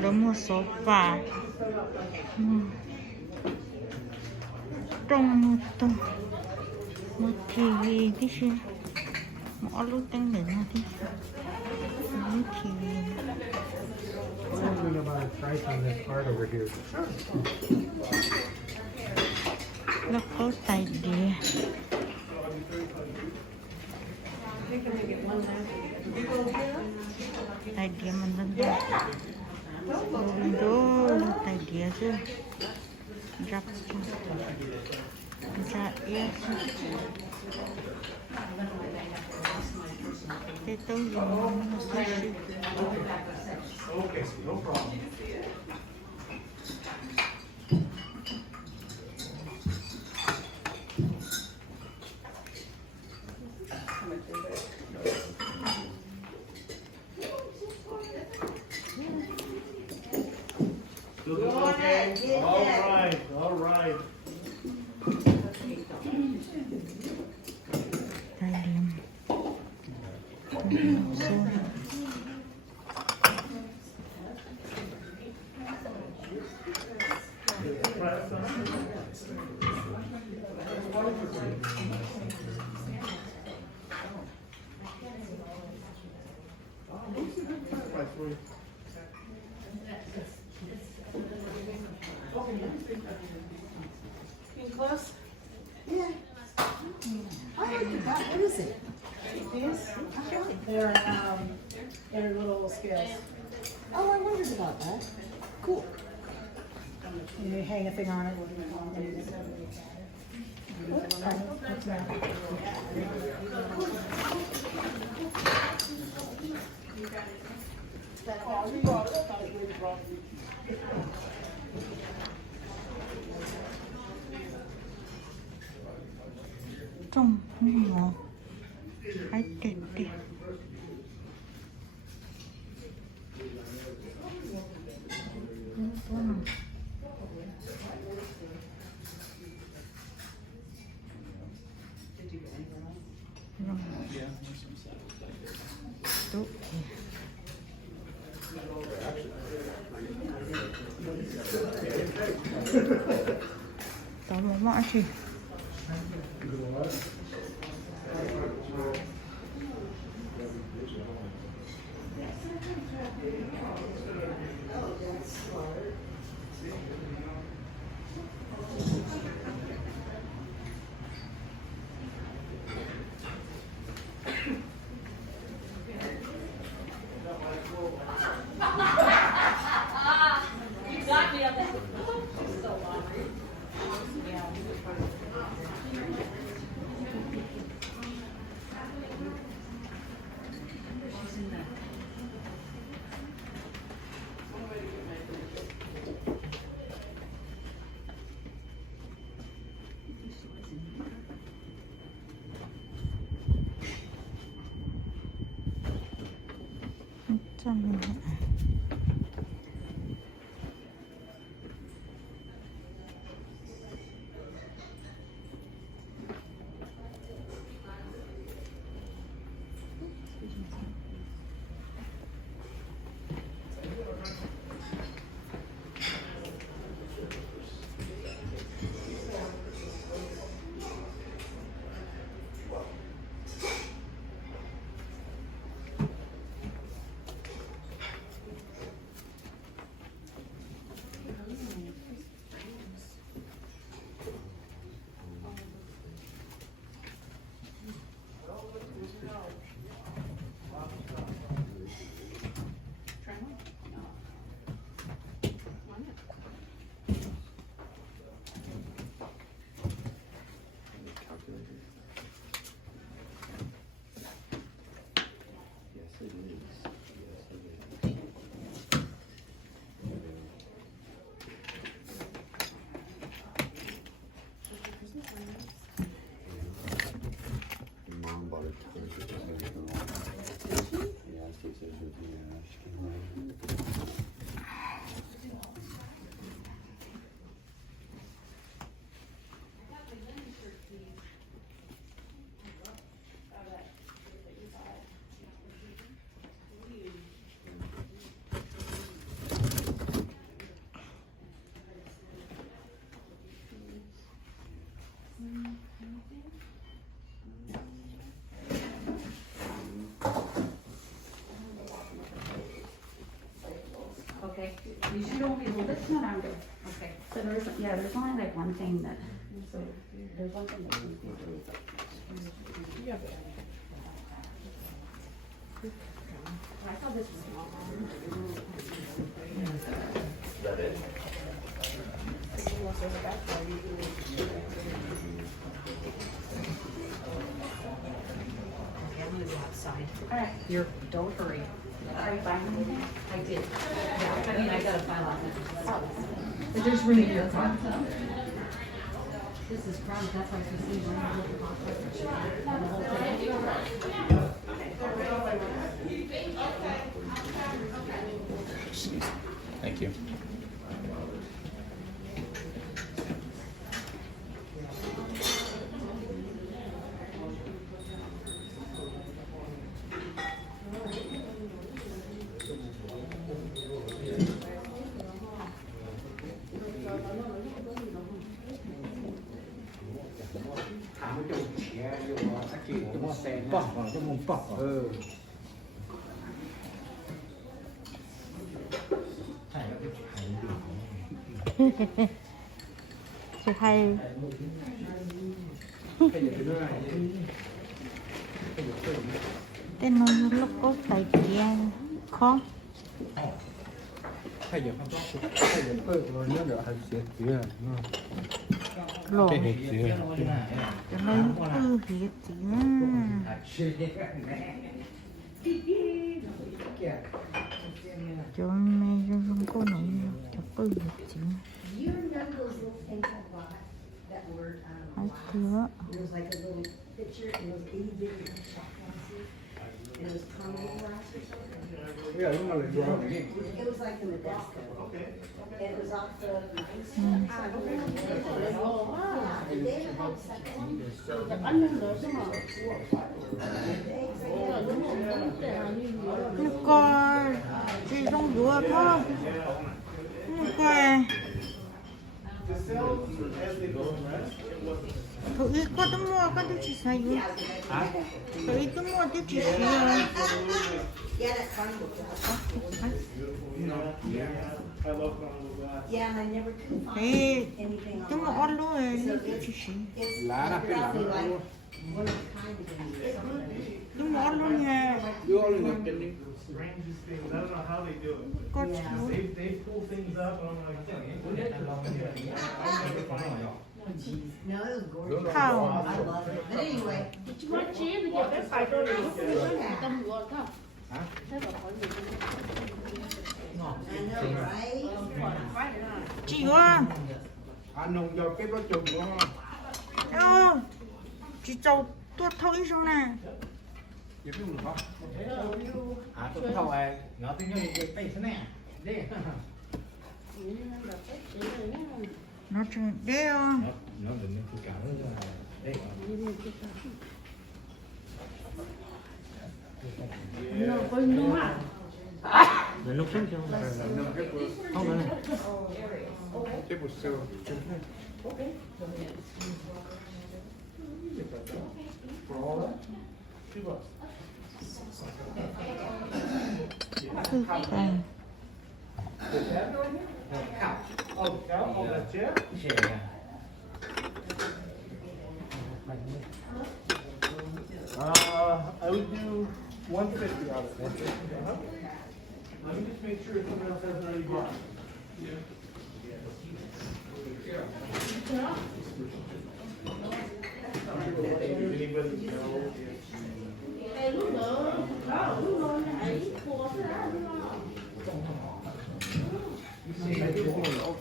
Lumah sofa. Trong to một TV tí xíu một lúc tăng nữa tí một TV Something about a price on this part over here. nó có tay đĩa tay đĩa mình lên đây đồ tay đĩa chứ rắp ra yên cái tôi dùng nó sẽ Okay, no problem. Okay. All right. tay điểm You close? Yeah. I like that. What is it? These? They're little scales. Oh, I wondered about that. Cool. And you hang a thing on it. What's that? trong một hai tết đi tao muốn mãi gì trong mình It's not under. Okay. So there's only like one thing that, so there's one thing that we can do. I thought this was small. Is that it? I'm gonna go outside. Alright, Don't hurry. are you buying anything? I did. Yeah, I mean, I got a file on it. But there's room in your car. This is crumbs, that's why it's easy. The whole thing. Thank you. Chị hay tên nó lúc có tài kia khó Thay giờ không có, thay giờ rồi nhớ được hay sẽ kia. lộn Cái gì kia? cho nên hiệt chị cho mẹ không có nổi cho hiệt chị Do you remember those little things I bought that were, hai thứ it was like a little picture, and it was itty bitty shot glasses, and it was caramel glass or something? Bây giờ lúc nào lại rồi? It was like in the desk. And it was off the. nó coi chị trong rùa không nó coi thử ý có tấm mua có tôi chỉ xài gì thử ý tấm mua tôi chỉ xài Yeah, that carnival glass. I love carnival glass. Yeah, and I never could find thì anything tấm mua online. ăn luôn rồi tôi chỉ xài It's Lá đó, cái lá probably đó. like one of a kind again. tấm mua ăn luôn nha Vô lên ngồi trên đi. Strangest things. I don't know how they do it. có Yeah. chú They pull things up, and I'm like, No, it was gorgeous. không I love it. But anyway, I know, right? chị ơi Anh nông do cái đó chùm của chị cháu tôi thôi xong nè Chị biết được không? tôi thầu nhỏ tôi nhớ cái tay thế này đi nó chừng đeo nó đừng tôi cảm thấy là đây Đến lúc trước chưa? Không nữa này. Cái bột sườn. thư càng oh, that's it? Xe à. I would do 150 out of it. Let me just make sure someone else hasn't already bought. Anybody know?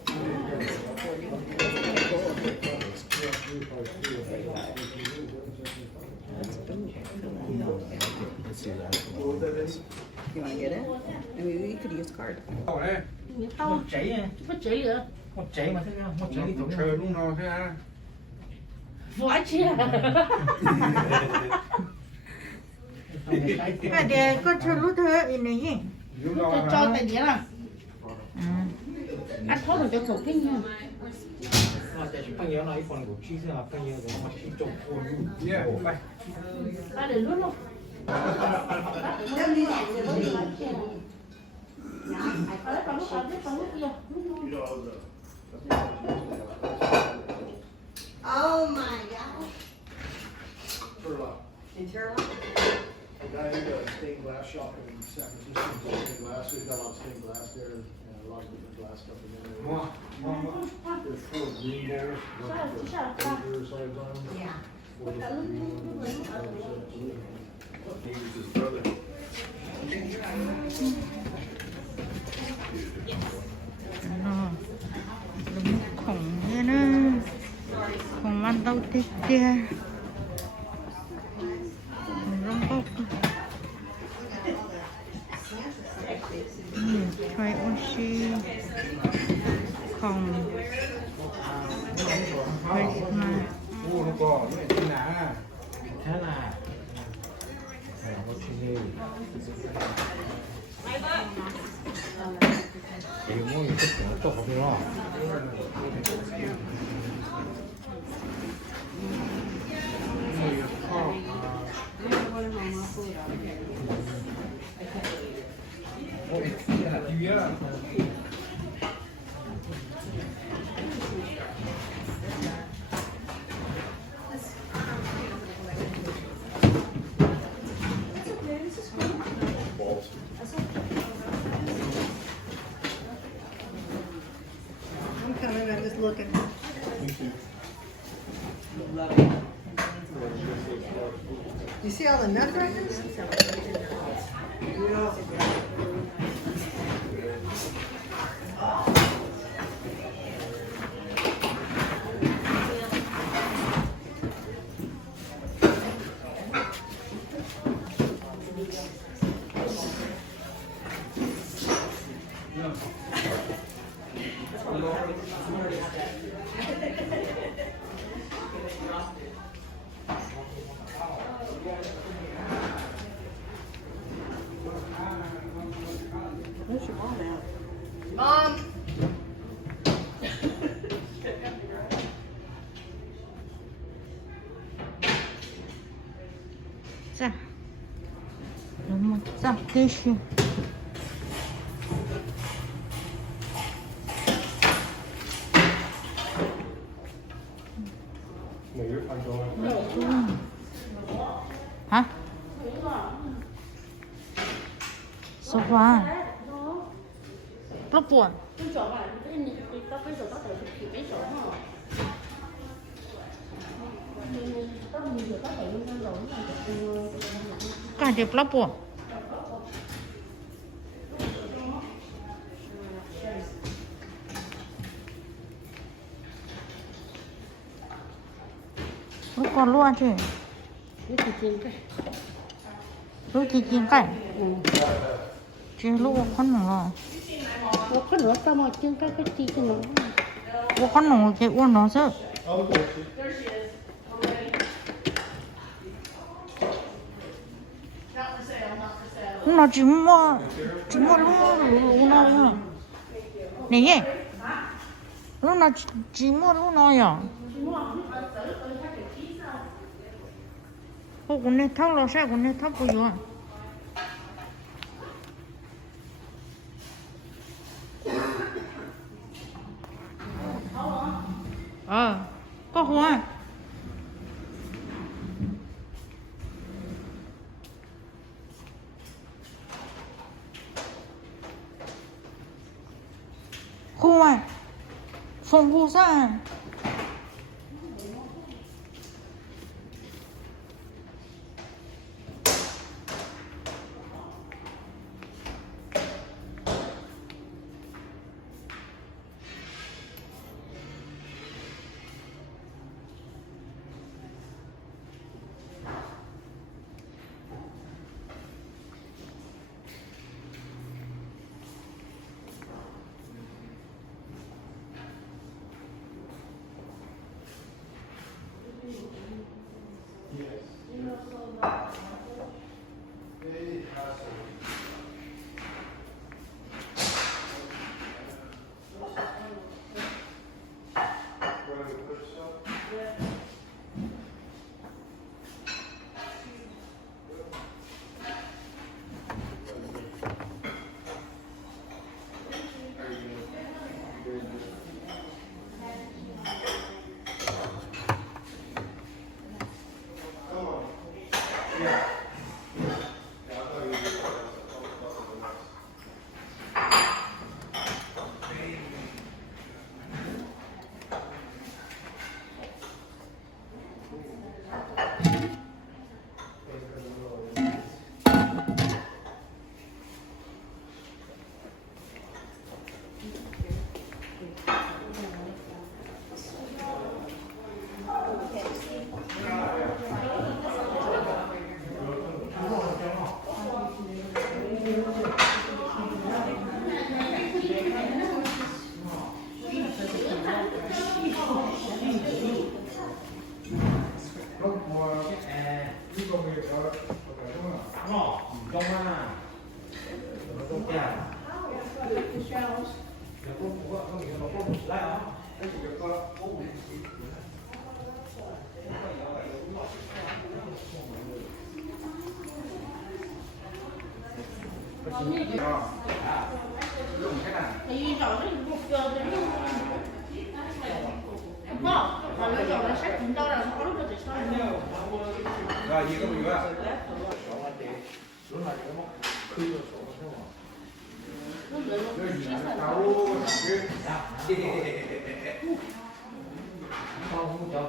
You want to get it? I mean, you could use card. Đâu đấy? Một chảy à. Một chảy mà thế nào? Một chảy Nó tụi trời luôn rồi thế hả? cái để có cho lúc thế in này gì Vô đâu hả? cho tiền nhé nào. Ăn thôi cho khẩu kinh nha.朋友那一份我其实啊朋友我们去做货运 Yeah, bye. Ta để luôn không? Đâu đi làm gì đâu đi làm. Ở đây còn lúc kia. Oh my gosh. Turlock. In Turlock? The guy who does stained glass shop in San Francisco, stained glass, so he's got a lot of stained glass there, and a lot of different glass stuff in there. There's 4 green bowls, one for flavor size on them. Yeah. 4 different green ones, he was his brother. Rồi, đúng khủng thế nữa. Khủng ăn đâu thích kia. Khủng rong bốc. Xoay oxy. Khủng. Christmas. 오, 그거 괜찮아. 괜찮아. 멋지지. 뭐 이거 또 거기로. I'm coming, I'm just looking. You see all the nutcrackers? Where's your mom at? Mom! 자, 너무 작게 시. 뭐 이렇게 안 좋아. hả? Số quá. Lúc buồn. Cả điệp lắp buồn. Lúc còn luôn chứ. Lúc chỉ chín cảnh. Chứ lúc con nổ rồi. Có nữa tao mà chân cái chi cho nó. Lúc con nổ thì uống nó sợ. Nó chỉ mua lúc nào thôi. Này lúc nào chỉ mua lúc nào vậy? Cô cũng nên thóc lo sao cũng nên thóc bây giờ. Có hoa. Hoa. Phòng vụ ra. Rồi, gì có bị quá. Không,